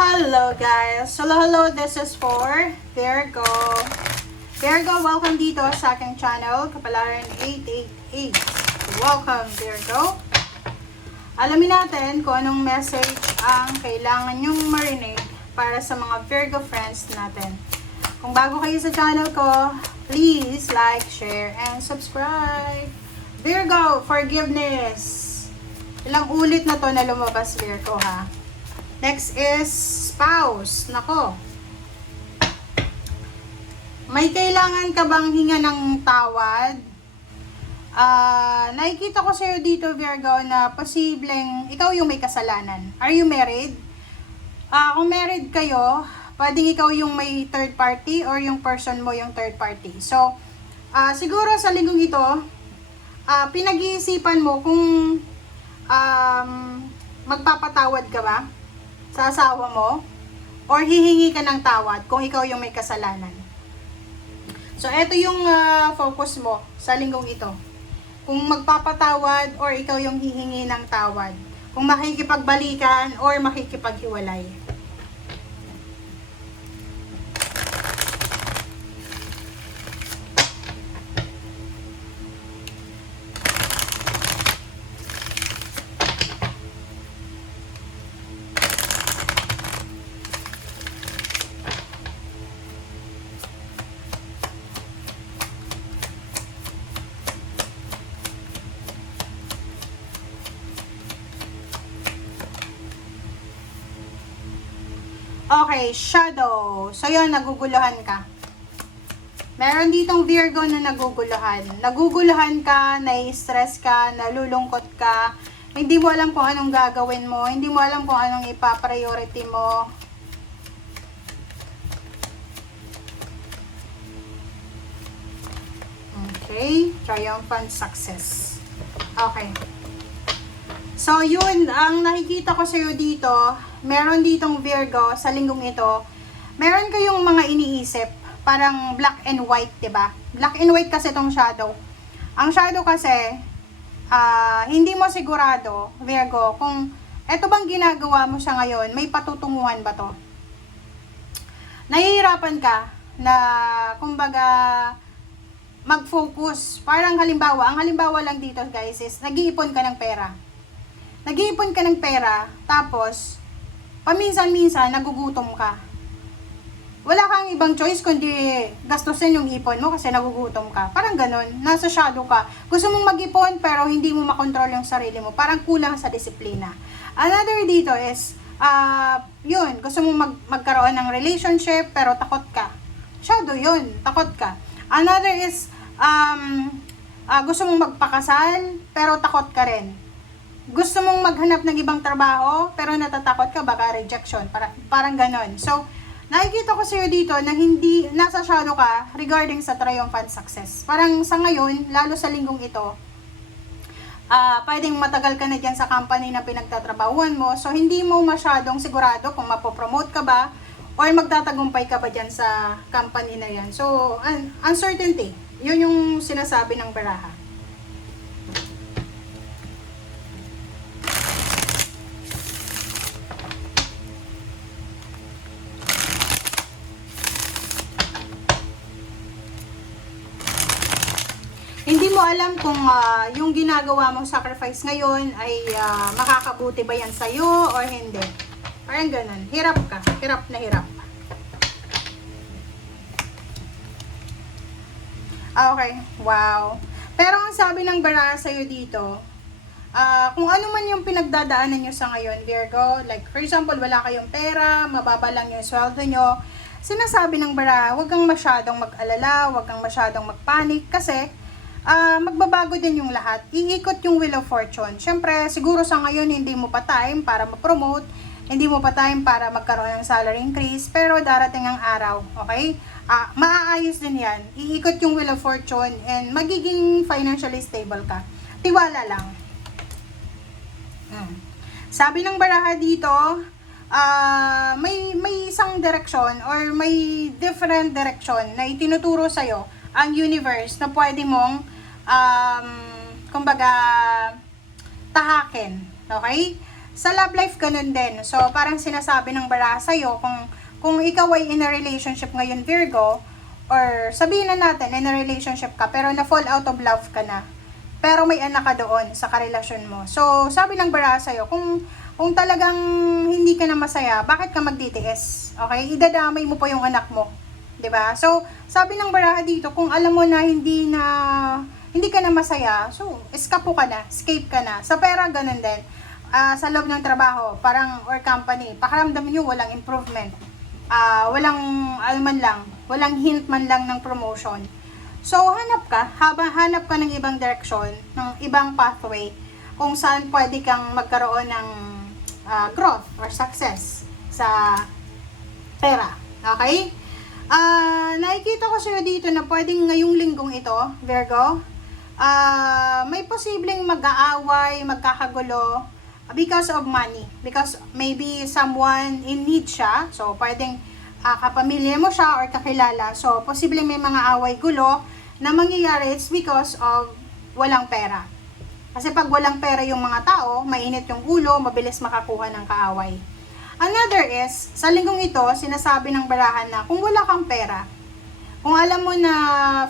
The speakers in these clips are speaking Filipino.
Hello guys! Hello, this is for Virgo. Virgo, welcome dito sa aking channel, Kapalaran 888. Welcome Virgo! Alamin natin kung anong message ang kailangan nyong marinig para sa mga Virgo friends natin. Kung bago kayo sa channel ko, please like, share, and subscribe. Virgo, forgiveness. Ilang ulit na to na lumabas Virgo ha. Next is spouse. Nako. May kailangan ka bang hinga ng tawad? Nakikita ko sa'yo dito Virgo na posibleng ikaw yung may kasalanan. Are you married? Kung married kayo, pwedeng ikaw yung may third party or yung person mo yung third party. So, siguro sa linggong ito, pinag-iisipan mo kung magpapatawad ka ba sa asawa mo or hihingi ka ng tawad kung ikaw yung may kasalanan. So, ito yung focus mo sa linggong ito. Kung magpapatawad or ikaw yung hihingi ng tawad. Kung makikipagbalikan or makikipaghiwalay. Okay, shadow. So, yun, naguguluhan ka. Meron ditong Virgo na naguguluhan. Naguguluhan ka, nai-stress ka, nalulungkot ka. Hindi mo alam kung anong gagawin mo. Hindi mo alam kung anong ipa-priority mo. Okay, triumphant success. Okay. So, yun, ang nakikita ko sa'yo dito, meron ditong Virgo sa linggong ito, meron kayong mga iniisip, parang black and white, diba? Black and white kasi itong shadow. Ang shadow kasi, hindi mo sigurado, Virgo, kung eto bang ginagawa mo sa ngayon, may patutunguhan ba to? Nahihirapan ka na, kumbaga, mag-focus. Parang halimbawa, ang halimbawa lang dito guys is, nag-iipon ka ng pera. Nag-iipon ka ng pera, tapos, paminsan-minsan, nagugutom ka. Wala kang ibang choice kundi gastusin yung ipon mo kasi nagugutom ka. Parang ganun, nasa shadow ka. Gusto mong mag-ipon pero hindi mo makontrol yung sarili mo. Parang kulang sa disiplina. Another dito is, yun, gusto mong magkaroon ng relationship pero takot ka. Shadow yun, takot ka. Another is, gusto mong magpakasal pero takot ka rin. Gusto mong maghanap ng ibang trabaho, pero natatakot ka, baka rejection. Parang ganon. So, nakikita ko sa'yo dito na hindi, nasa shadow ka regarding sa triumphant success. Parang sa ngayon, lalo sa linggong ito, pwedeng matagal ka na dyan sa company na pinagtatrabahuan mo. So, hindi mo masyadong sigurado kung mapopromote ka ba or magtatagumpay ka ba dyan sa company na yan. So, uncertainty. Yun yung sinasabi ng baraha. Hindi mo alam kung yung ginagawa mong sacrifice ngayon ay makakabuti ba yan sa'yo or hindi. Parang ganun. Hirap ka. Hirap na hirap. Okay. Wow. Pero ang sabi ng baraha sa'yo dito, kung ano man yung pinagdadaanan nyo sa ngayon, Virgo, like for example, wala kayong pera, mababa lang yung sweldo nyo, sinasabi ng baraha, huwag kang masyadong mag-alala, huwag kang masyadong mag-panic kasi magbabago din yung lahat. Iikot yung Wheel of Fortune. Siyempre, siguro sa ngayon hindi mo pa time para ma-promote, hindi mo pa time para magkaroon ng salary increase, pero darating ang araw, okay? Maaayos din yan. Iikot yung Wheel of Fortune and magiging financially stable ka. Tiwala lang. Sabi ng baraha dito, may isang direction or may different direction na itinuturo sa'yo ang universe na pwede mong kumbaga tahakin, okay? Sa love life, ganun din. So, parang sinasabi ng baraha sa'yo, kung ikaw ay in a relationship ngayon, Virgo, or sabihin na natin, in a relationship ka, pero na-fall out of love ka na, pero may anak ka doon sa karelasyon mo. So, sabi ng baraha sa'yo, kung talagang hindi ka na masaya, bakit ka magtitiis? Okay? Idadamay mo pa yung anak mo. 'Di ba? So, sabi ng baraha dito, kung alam mo na hindi ka na masaya, so, escape ka na. Sa pera, ganun din. Sa loob ng trabaho, parang, or company, pakiramdam nyo walang improvement. Walang hint man lang ng promotion. So, hanap ka ng ibang direction, ng ibang pathway, kung saan pwede kang magkaroon ng growth or success sa pera. Okay? Nakikita ko sa'yo dito na pwedeng ngayong linggong ito, Virgo, may posibleng mag-aaway, magkakagulo, because of money. Because maybe someone in need siya. So, pwedeng kapamilya mo siya or kakilala. So, posibleng may mga away-gulo na mangyayari. It's because of walang pera. Kasi pag walang pera yung mga tao, mainit yung ulo, mabilis makakuha ng kaaway. Another is, sa linggong ito, sinasabi ng barahan na kung wala kang pera, kung alam mo na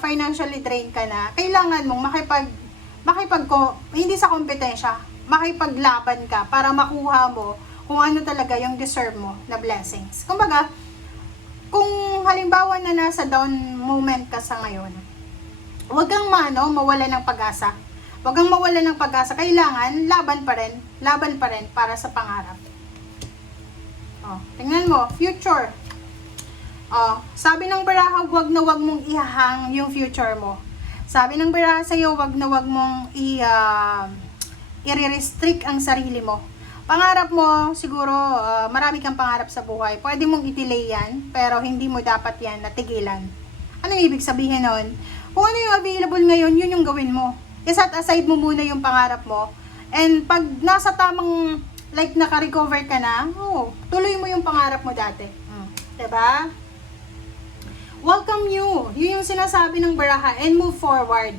financially drained ka na, kailangan mong hindi sa kompetensya, makipaglaban ka para makuha mo kung ano talaga yung deserve mo na blessings. Kumbaga, kung halimbawa na nasa down moment ka sa ngayon, huwag kang mawala ng pag-asa. Huwag kang mawala ng pag-asa. Kailangan, laban pa rin para sa pangarap. Tingnan mo, future. Sabi ng baraha, wag na wag mong ihahang yung future mo. Sabi ng baraha sa'yo, wag na wag mong i-restrict ang sarili mo. Pangarap mo, siguro, marami kang pangarap sa buhay. Pwede mong i-delay yan, pero hindi mo dapat yan natigilan. Ano ibig sabihin nun? Kung ano yung available ngayon, yun yung gawin mo. I-set aside mo muna yung pangarap mo. And pag nasa tamang, like naka-recover ka na, tuloy mo yung pangarap mo dati. Diba? Welcome you. Yun yung sinasabi ng baraha and move forward.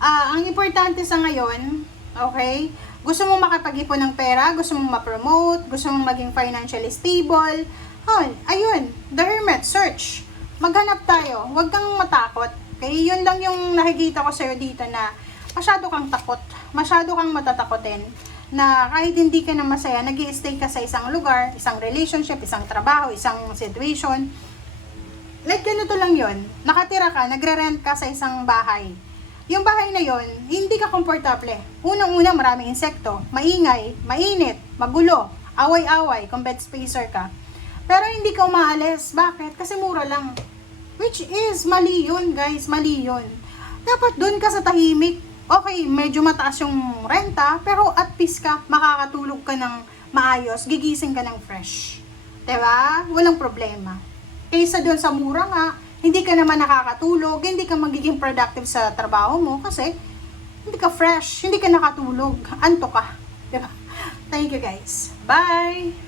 Ang importante sa ngayon, okay, gusto mong makapag-ipon ng pera, gusto mong ma-promote, gusto mong maging financially stable, ayun, the Hermit, search. Maghanap tayo, huwag kang matakot. Okay, yun lang yung nakikita ko sa'yo dito na masyado kang takot, masyado kang matatakotin, na kahit hindi ka na masaya, nag-i-stay ka sa isang lugar, isang relationship, isang trabaho, isang situation. Like ganito lang yon, nakatira ka, nagre-rent ka sa isang bahay. Yung bahay na yon, hindi ka komportable. Unang-una, maraming insekto, maingay, mainit, magulo, away-away, kung bed spacer ka. Pero hindi ka umaalis. Bakit? Kasi mura lang. Which is, mali yun, guys, mali yun. Dapat dun ka sa tahimik. Okay, medyo mataas yung renta, pero at peace ka, makakatulog ka ng maayos, gigising ka ng fresh. Diba? Walang problema. Kaysa dun sa mura nga, hindi ka naman nakakatulog, hindi ka magiging productive sa trabaho mo kasi hindi ka fresh, hindi ka nakatulog, antok ka. Diba? Thank you guys. Bye!